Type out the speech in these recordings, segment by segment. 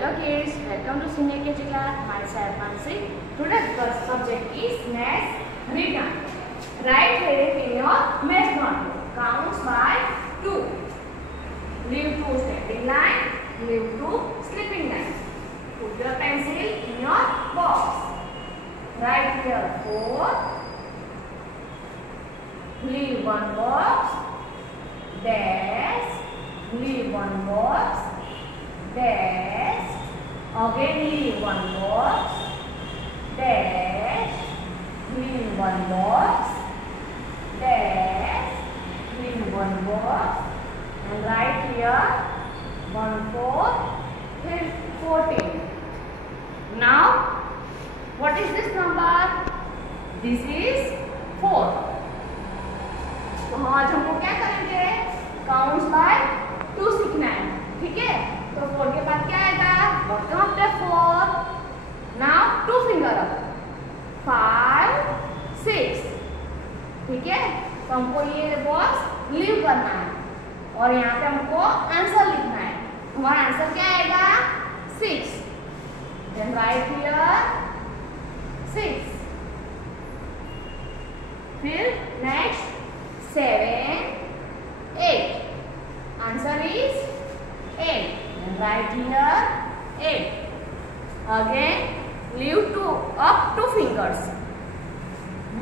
Hello kids, welcome to Senior KG class. Myself Mansi. Today's first subject is maths written. Write heading in your maths notebook. Counts by 2. Leave 2 standing line. Leave 2 sleeping line. Put your pencil in your box. Write here 4. Leave 1 box. Dash. Leave 1 box. Dash. Again leave 1 box. Dash. Leave 1 box. Dash. Leave 1 box. And write here 1 4 14. Now, what is this number? This is 4. तो आज हमको क्या करेंगे? Counts bye 2 सीखना है, ठीक है? तो 4 के बाद क्या आएगा? Bottom of the 4. Now 2 finger up. 5 6, ठीक है? तो हमको ये बॉक्स लीव करना है और यहाँ पे हमको आंसर लिखना है. हमारा आंसर क्या आएगा? 6. Then right here 6. फिर next 7 8. Answer is 8. Then write here 8. Again leave 2 fingers.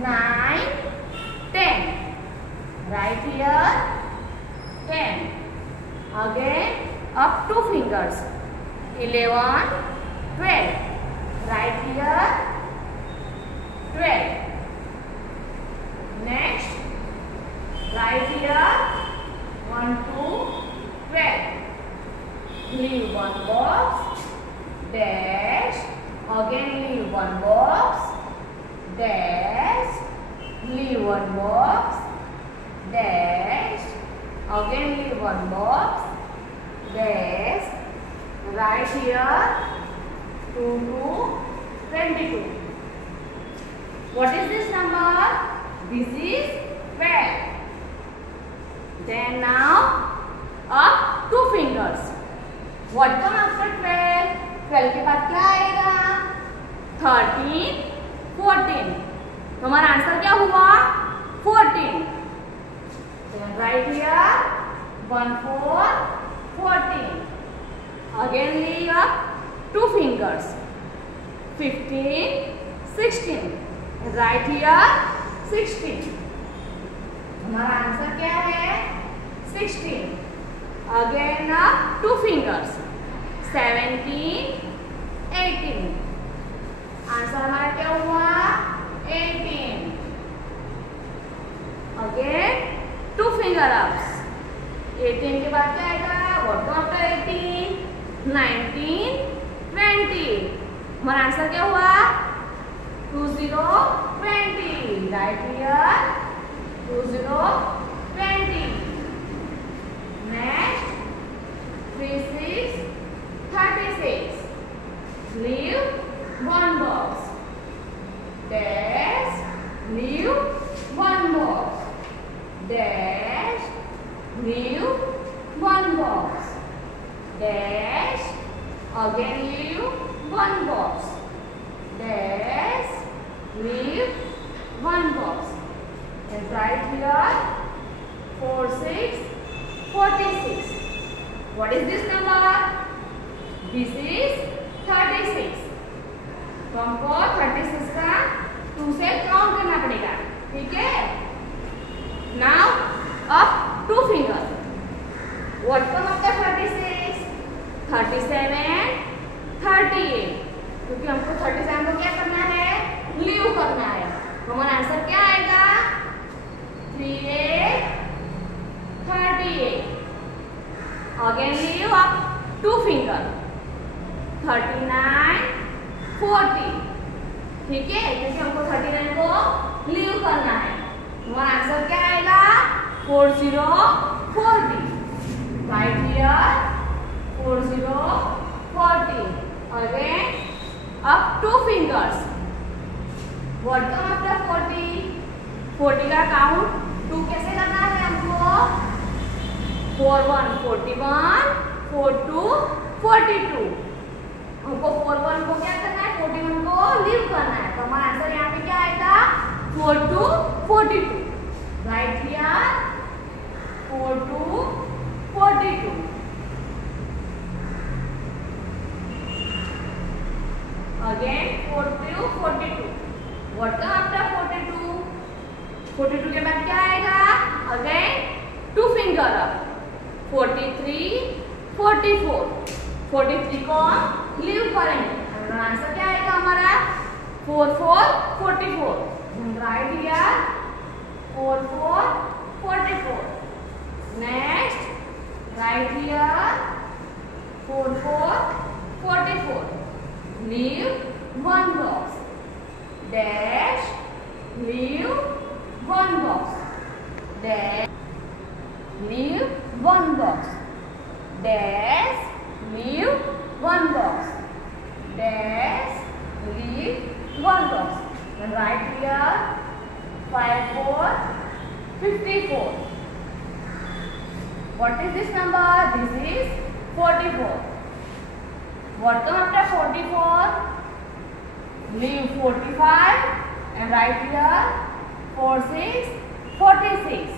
9 10. Write here 10. Again up 2 fingers. 11 12. Write here 12. Next write here 1 2 12. Leave 1 box. Dash. Again leave 1 box. Dash. Leave 1 box. Dash. Again leave 1 box. Dash. Write here 2 to 22. What is this number? This is 12. Then now up 2 fingers. What comes after 12? 12 के बाद क्या आएगा? 13 14. तो हमारा answer क्या हुआ? 14. Then write here 1 4 14. Again leave up 2 fingers. 15 16. Write here 16. हमारा answer क्या है? 16. Again up 2 fingers. 17 18. आंसर हमारा क्या हुआ? 18. Again 2 finger ups. 18 के बाद क्या आएगा? What after 18? 19 20. हमारा आंसर क्या हुआ? 20 20. Right here 20 20. Next 3 6 36. Leave 1 box. Dash. Leave 1 box. Dash. Leave 1 box. Dash. Again leave 1 box. Dash. Leave 1 box. And write here 4 6 46. What is this number? This is 36. तो हमको 36 का 2 से काउंट करना पड़ेगा, ठीक है? Now up 2 finger. What comes after 36? 37 38. क्योंकि हमको 37 को क्या करना है? लीव करना है. हमारा आंसर क्या आएगा? 38 38. Again leave up 2 finger. 39 40. ठीक है? क्योंकि हमको 39 को लीव करना है. हमारा आंसर क्या आएगा? 40 40. Right here 40 40. Again up 2 fingers. What comes after 40? 40 का काउंट 2 कैसे करना है हमको? 4 1 41, 4 2 42. हमको 41 को क्या करना है, 41 को लीव करना है। तो हमारा आंसर यहाँ पे क्या आएगा, 4 to 42। Right here 4 to 42। Again 4 to 42। What come after 42? 42 के बाद क्या आएगा, अगेन 2 फिंगर अप, 43, 44। 43 को लीव करेंगे। आंसर क्या आएगा हमारा, 4 4 44। Right here 4 4 44। Next right here 4 4 44। Leave 1 box, dash leave 1 box, dash leave 1 box, dash leave 1 box, dash leave 1 box. Then write here 5 4 54. What is this number? This is 44. What comes after 44? Leave 45 and write here 4 6 46.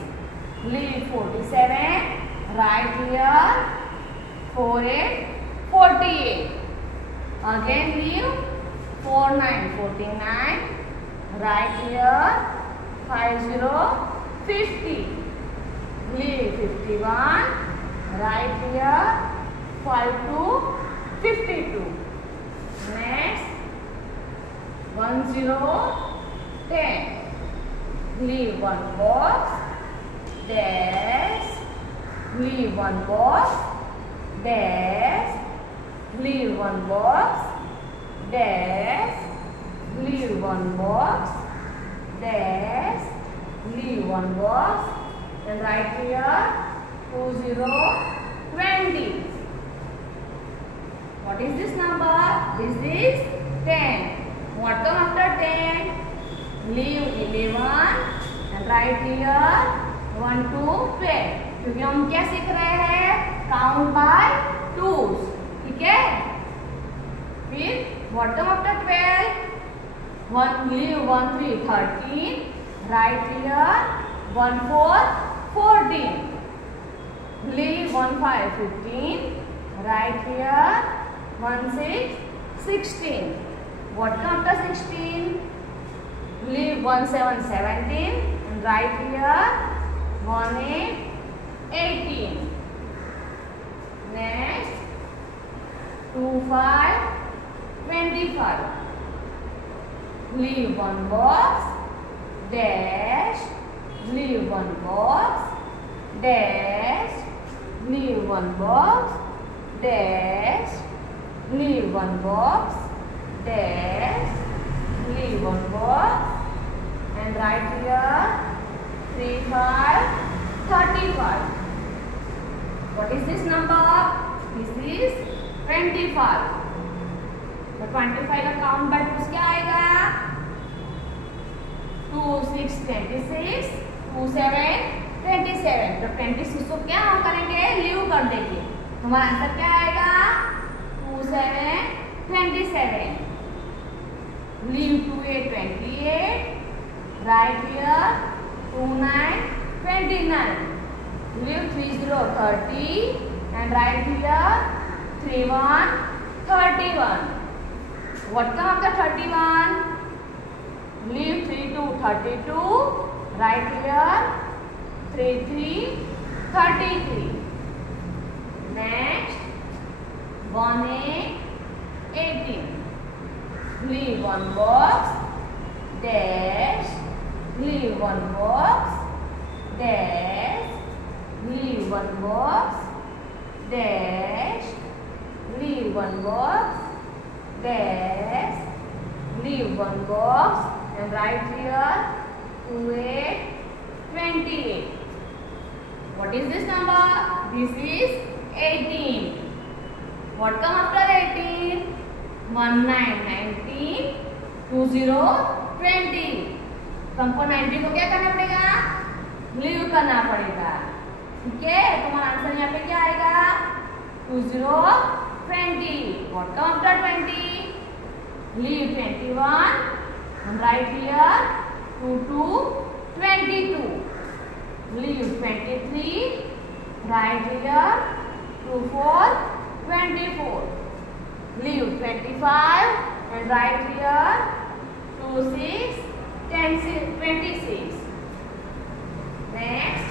Leave 47. Write here 4 8 48. Again leave 4 9 49. Write here 5 0 50. Leave 51. Write here 5 2 52. Next 1 0 10. Leave 1 box, dash leave 1 box, dash leave 1 box, dash leave 1 box, dash leave 1 box, and write here 2 0 20. What is this number? This is 10. What comes after 10? Leave 11 and write here 1 to 12. क्योंकि हम क्या सीख रहे हैं, count bye twos, ठीक है। फिर what come after 12? 1 leave 1 3 13, right here 1 4 14, leave 1 5 15, right here 1 6 16, what come after 16? Leave 1 7 17 and right here 1 8 18. Next 2 5 25. Leave 1 box, dash leave 1 box, dash leave 1 box, dash leave 1 box, dash leave 1 box, and right here 3 5 35. What is this number? This is 25. तो 25 का count bye twos क्या आएगा? 2 6 26, 2 7 27. तो 26 को क्या हम करेंगे? Leave कर देंगे। हमारा आंसर क्या आएगा? 2 7 27. Leave 2 8 28. Right here 2 9 29. Leave 3 0 30 and right here 3 1 31. What comes after 31? Leave 3 2 32. Right here 3 3 33. Next 1 8 18. Leave 1 box, dash leave 1 box, dash leave 1 box, dash leave 1 box, dash leave 1 box, and right here 2 8 28. What is this number? This is 18. What comes after 18? 1 9 19, 2 0 20. तो हमको 90 को क्या करना पड़ेगा? Leave करना पड़ेगा, ठीक है। तो हमारा आंसर यहाँ पे क्या आएगा? 2 0 20. What comes after 20? Leave 21 and write here 2 to 22. Leave 23. Write here 2 4 24. Leave 25 and write here 2 6 10 26. Next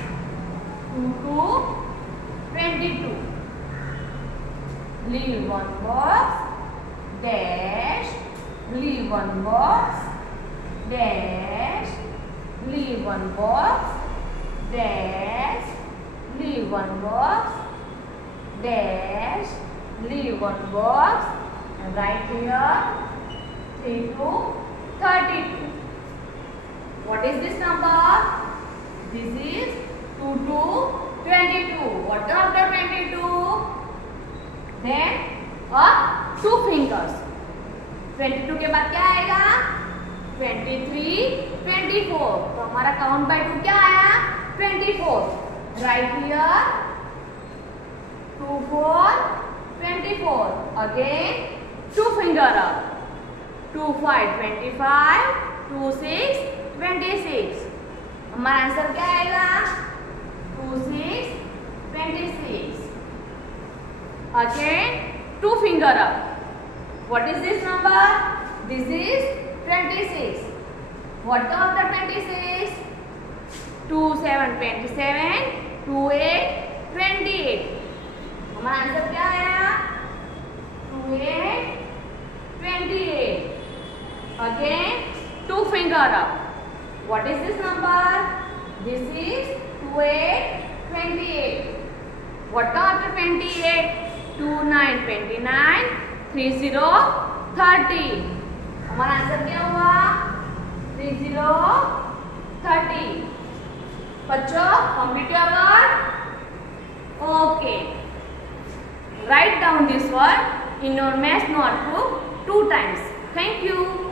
2 to 22. Leave 1 box, dash, leave 1 box, dash, leave 1 box, dash, leave 1 box, dash, leave 1 box, and write here 3 to 32. What is this number? This is 2 to 22. What after 22? Then 2 fingers. 22 के बाद क्या आएगा? 23, 24. तो हमारा count by 2 क्या आया? 24. Right here 2 4 24. Again 2 finger up. 2 5 25. 2 6 26. हमारा answer क्या आएगा? 2 6 26. Again 2 finger up. What is this number? This is 26. What comes after 26? 2 7 27. 2 8 28. हमारा आंसर क्या आया? 2 8 28. Again 2 finger up. What is this number? This is 2 8 28. What comes after 28? 2 9 29. 3 0 30. हमारा answer क्या हुआ? 3 0 30. बच्चों complete your word? Okay. Write down this word in your math notebook 2 times. Thank you.